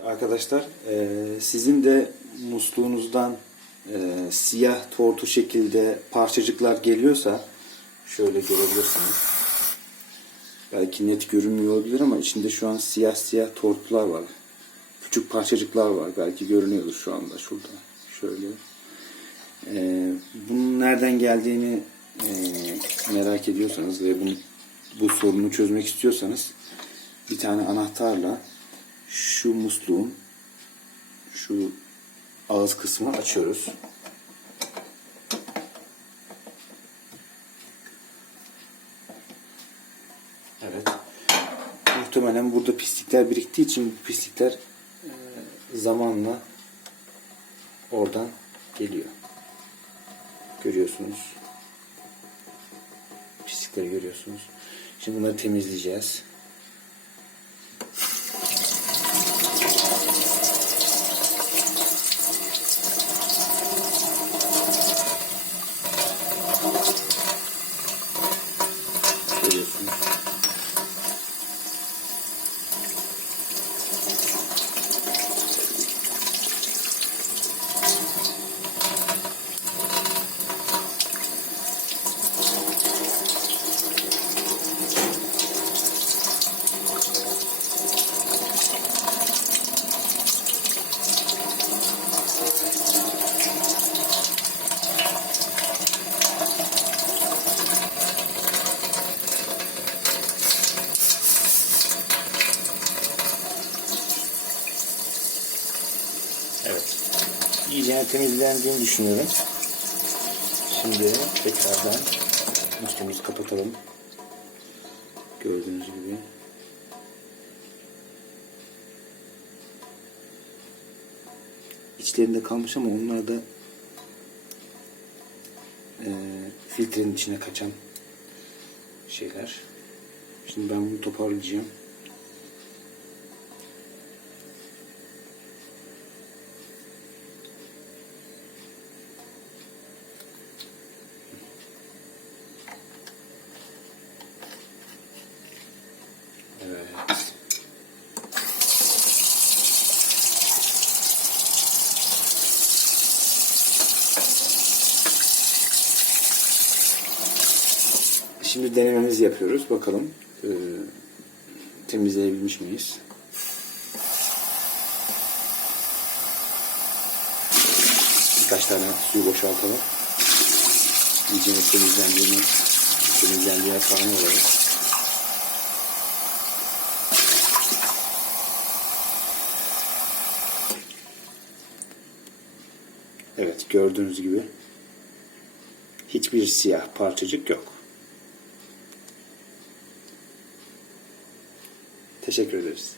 Arkadaşlar e, sizin de musluğunuzdan e, siyah tortu şekilde parçacıklar geliyorsa şöyle görebilirsiniz. Belki net görünmüyor olabilir ama içinde şu an siyah siyah tortular var. Küçük parçacıklar var. Belki görünüyordur şu anda şurada. Şöyle. E, bunun nereden geldiğini merak ediyorsanız ve bunu, bu sorunu çözmek istiyorsanız bir tane anahtarla şu musluğun şu ağız kısmını açıyoruz. Evet. Muhtemelen burada pislikler biriktiği için bu pislikler e, zamanla oradan geliyor. Görüyorsunuz. Pislikleri görüyorsunuz. Şimdi bunları temizleyeceğiz. Görüyorsunuz. Evet. İyice temizlendiğini düşünüyorum. Şimdi tekrardan üstümüzü kapatalım. Gördüğünüz gibi. İçlerinde kalmış ama onlar da e, filtrenin içine kaçan şeyler. Şimdi ben bunu toparlayacağım. Şimdi denememizi yapıyoruz. Bakalım e, temizleyebilmiş miyiz? Birkaç tane suyu boşaltalım. İyice temizlendiğini temizlendiği sahne olarak. Evet gördüğünüz gibi hiçbir siyah parçacık yok. Teşekkür ederiz.